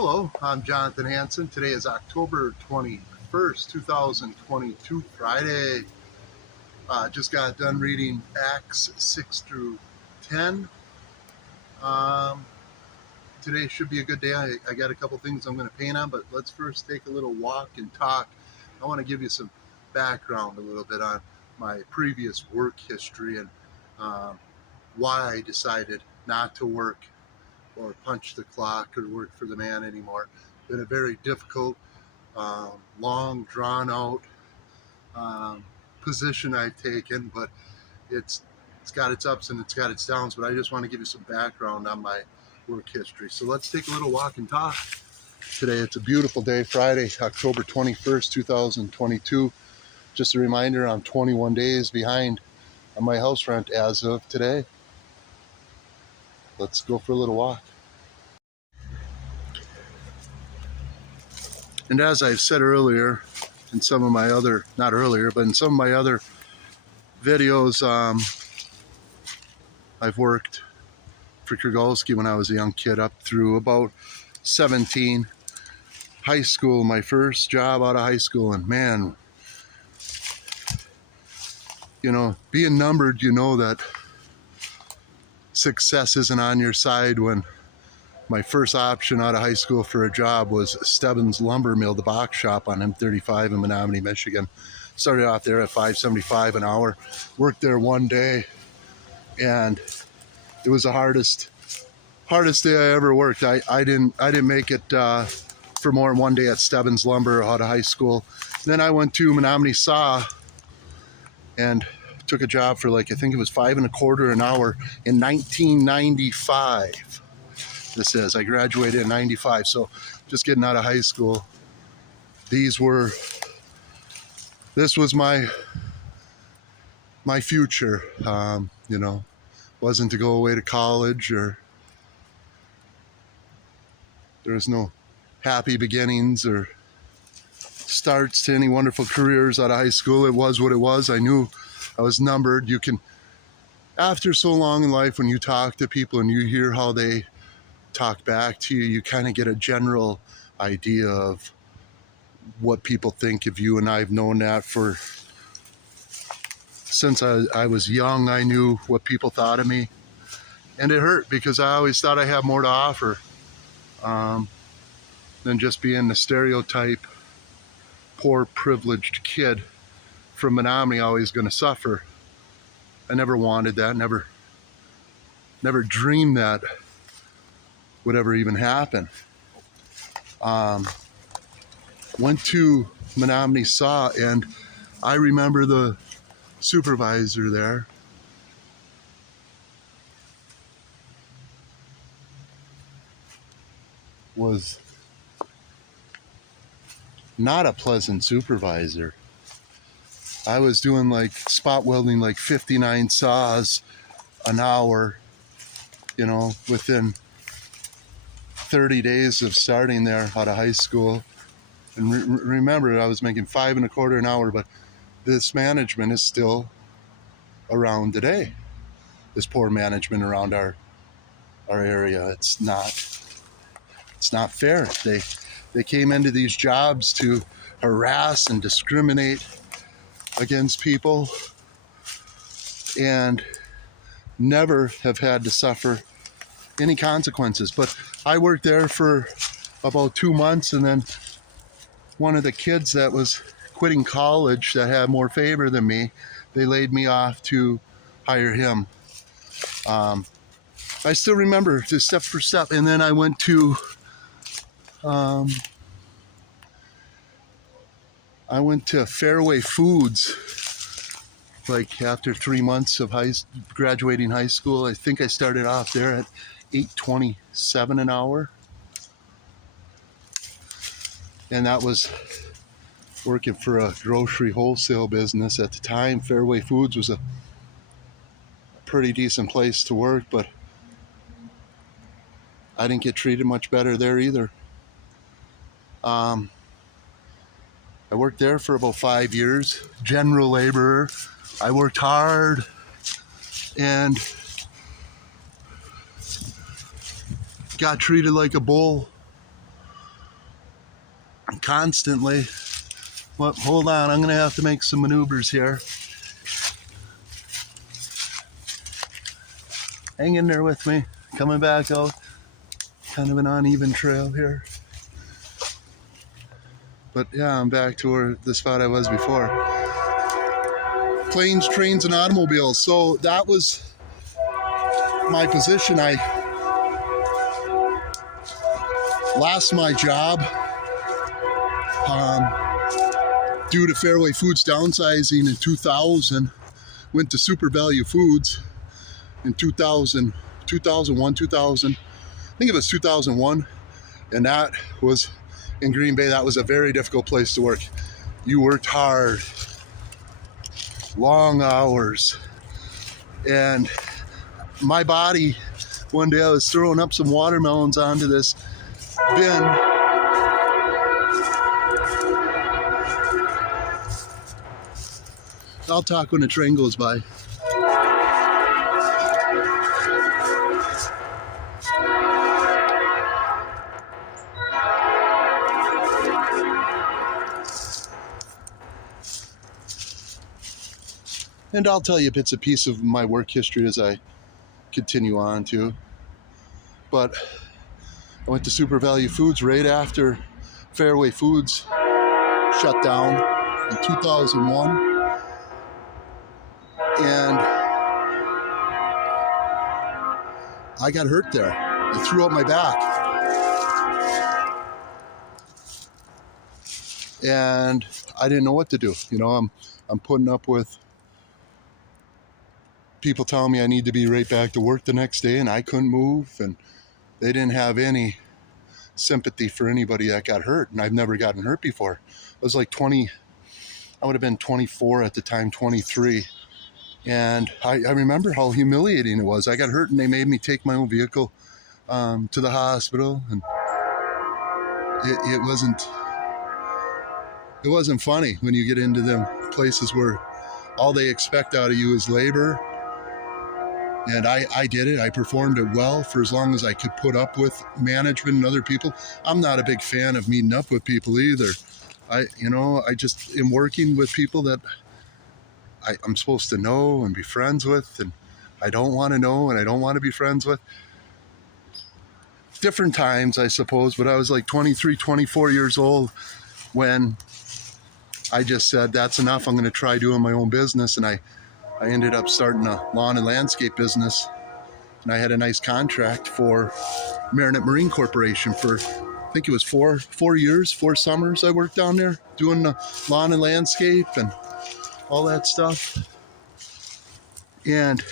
Hello, I'm Jonathan Hanson. Today is October 21st, 2022, Friday. Just got done reading Acts 6 through 10. Today should be a good day. I got a couple things I'm going to paint on, but let's first take a little walk and talk. I want to give you some background a little bit on my previous work history and why I decided not to work or punch the clock or work for the man anymore. Been a very difficult, long, drawn out position I've taken, but it's got its ups and it's got its downs. But I just want to give you some background on my work history. So let's take a little walk and talk. Today it's a beautiful day, Friday, October 21st, 2022. Just a reminder, I'm 21 days behind on my house rent as of today. Let's go for a little walk. And as I've said earlier, in some of my other, not earlier, but in some of my other videos, I've worked for Krogolski when I was a young kid up through about 17. High school, my first job out of high school, and man, you know, being numbered, you know that success isn't on your side. When my first option out of high school for a job was Stebbins Lumber Mill, the box shop on M35 in Menominee, Michigan. Started off there at $5.75 an hour. Worked there one day, and it was the hardest day I ever worked. I didn't make it for more than one day at Stebbins Lumber out of high school. Then I went to Menominee Saw and took a job for I think it was $5.25 an hour in 1995. I graduated in 95, so just getting out of high school. This was my future, you know, wasn't to go away to college, or there was no happy beginnings or starts to any wonderful careers out of high school. It was what it was. I knew I was numbered. You can, after so long in life, when you talk to people and you hear how they talk back to you, you kind of get a general idea of what people think of you. And I've known that since I was young. I knew what people thought of me, and it hurt because I always thought I had more to offer than just being the stereotype poor privileged kid from Menominee, always going to suffer. I never wanted that, never dreamed that would ever even happen. Went to Menominee Saw, and I remember the supervisor there was not a pleasant supervisor. I was doing spot welding 59 saws an hour, you know, within 30 days of starting there out of high school. And remember, I was making $5.25 an hour, but this management is still around today. This poor management around our area. It's not fair. They came into these jobs to harass and discriminate against people, and never have had to suffer any consequences. But I worked there for about 2 months, and then one of the kids that was quitting college that had more favor than me, they laid me off to hire him. I still remember just step for step. And then I went to Fairway Foods after 3 months of graduating high school. I think I started off there at $8.27 an hour, and that was working for a grocery wholesale business at the time. Fairway Foods was a pretty decent place to work, but I didn't get treated much better there either. I worked there for about 5 years, general laborer. I worked hard and got treated like a bull constantly. Well, hold on, I'm going to have to make some maneuvers here. Hang in there with me. Coming back out. Kind of an uneven trail here. But yeah, I'm back to where the spot I was before. Planes, trains, and automobiles. So that was my position. I lost my job due to Fairway Foods downsizing in 2000. Went to Super Value Foods in 2000, 2001, 2000. I think it was 2001, and that was in Green Bay. That was a very difficult place to work. You worked hard, long hours, and my body, one day I was throwing up some watermelons onto this bin. I'll talk when the train goes by. And I'll tell you bits and pieces of my work history as I continue on too. But I went to Super Value Foods right after Fairway Foods shut down in 2001. And I got hurt there. I threw up my back. And I didn't know what to do. You know, I'm putting up with people telling me I need to be right back to work the next day, and I couldn't move, and they didn't have any sympathy for anybody that got hurt, and I've never gotten hurt before. I was like 20, I would have been 24 at the time, 23, and I remember how humiliating it was. I got hurt, and they made me take my own vehicle to the hospital, and it wasn't funny when you get into them places where all they expect out of you is labor. And I did it. I performed it well for as long as I could put up with management and other people. I'm not a big fan of meeting up with people either. I just am working with people that I'm supposed to know and be friends with, and I don't want to know and I don't want to be friends with. Different times, I suppose, but I was like 23, 24 years old when I just said, that's enough. I'm going to try doing my own business. And I ended up starting a lawn and landscape business, and I had a nice contract for Marinette Marine Corporation for, I think it was four years, 4 summers I worked down there doing the lawn and landscape and all that stuff. And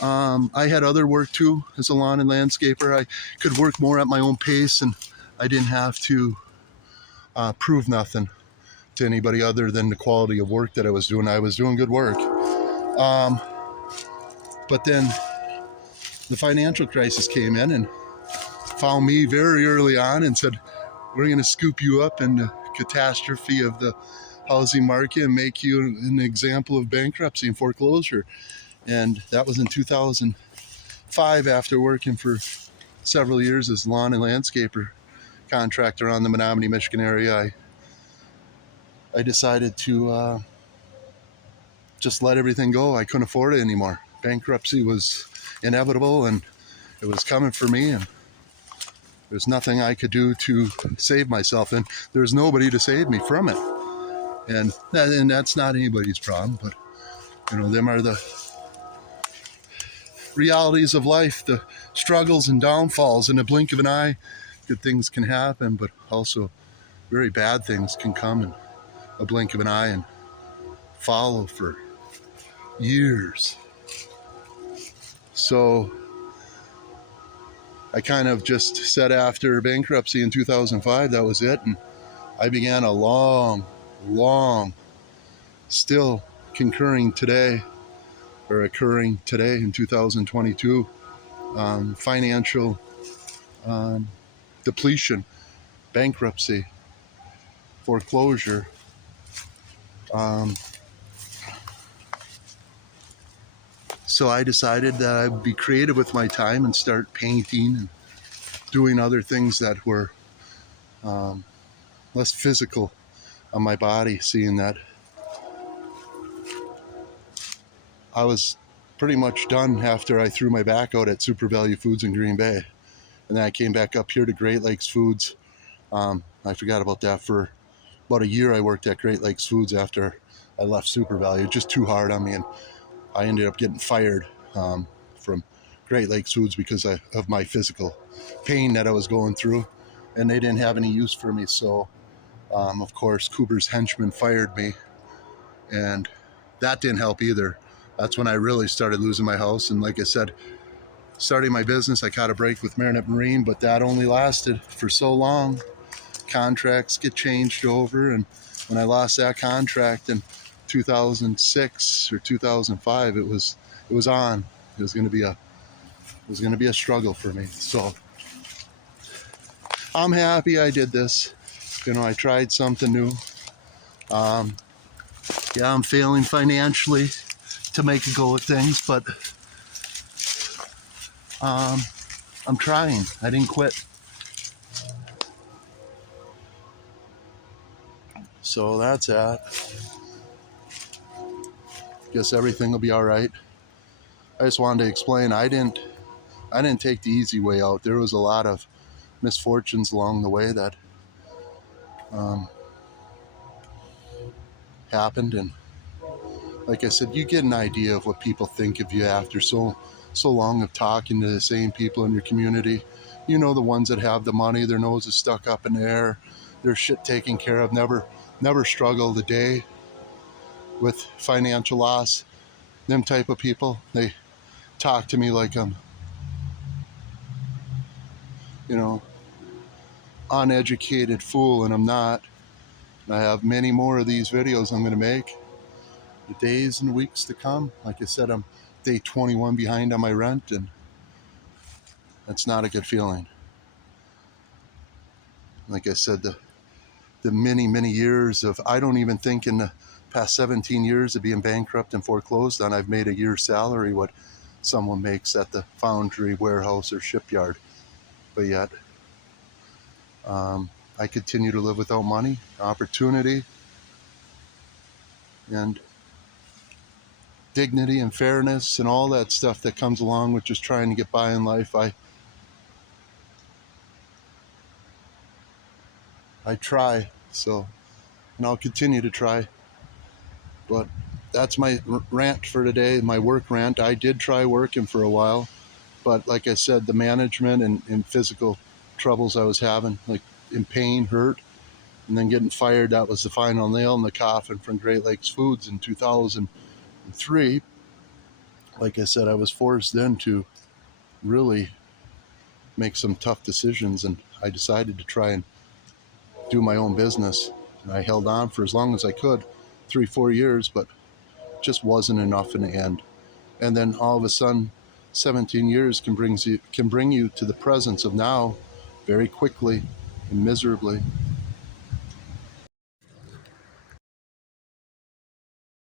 I had other work too as a lawn and landscaper. I could work more at my own pace, and I didn't have to prove nothing to anybody other than the quality of work that I was doing. I was doing good work. But then the financial crisis came in and found me very early on and said, we're going to scoop you up in the catastrophe of the housing market and make you an example of bankruptcy and foreclosure. And that was in 2005, after working for several years as lawn and landscaper contractor on the Menominee, Michigan area. I decided to just let everything go. I couldn't afford it anymore. Bankruptcy was inevitable, and it was coming for me, and there's nothing I could do to save myself, and there's nobody to save me from it. And that's not anybody's problem, but them are the realities of life, the struggles and downfalls. In a blink of an eye, good things can happen, but also very bad things can come in a blink of an eye and follow for years. So I kind of just said after bankruptcy in 2005, that was it. And I began a long, still occurring today in 2022, financial depletion, bankruptcy, foreclosure. So I decided that I would be creative with my time and start painting and doing other things that were less physical on my body, seeing that I was pretty much done after I threw my back out at Super Value Foods in Green Bay. And then I came back up here to Great Lakes Foods. I forgot about that. For about a year I worked at Great Lakes Foods after I left Super Value. Just too hard on me, and I ended up getting fired from Great Lakes Foods because of my physical pain that I was going through, and they didn't have any use for me. So of course Cooper's henchmen fired me, and that didn't help either. That's when I really started losing my house. And like I said, starting my business, I caught a break with Marinette Marine, but that only lasted for so long. Contracts get changed over, and when I lost that contract in 2006 or 2005, it was on. It was going to be a struggle for me. So I'm happy I did this. I tried something new. Yeah, I'm failing financially to make a go of things, but I'm trying. I didn't quit. So that's that. Guess everything will be all right. I just wanted to explain, I didn't take the easy way out. There was a lot of misfortunes along the way that happened, and like I said, you get an idea of what people think of you after so long of talking to the same people in your community. You know, the ones that have the money, their nose is stuck up in the air, their shit taken care of, never struggled a day with financial loss. Them type of people, they talk to me like I'm, uneducated fool, and I'm not. And I have many more of these videos I'm going to make the days and weeks to come. Like I said, I'm day 21 behind on my rent, and that's not a good feeling. Like I said, the many years of, I don't even think in the past 17 years of being bankrupt and foreclosed on, I've made a year's salary what someone makes at the foundry, warehouse, or shipyard. But yet, I continue to live without money, opportunity, and dignity and fairness and all that stuff that comes along with just trying to get by in life. I try, and I'll continue to try. But that's my rant for today, my work rant. I did try working for a while, but like I said, the management and physical troubles I was having, like in pain, hurt, and then getting fired, that was the final nail in the coffin from Great Lakes Foods in 2003. Like I said, I was forced then to really make some tough decisions, and I decided to try and do my own business. And I held on for as long as I could, 3-4 years, but just wasn't enough in the end. And then all of a sudden, 17 years can bring you to the presence of now, very quickly and miserably.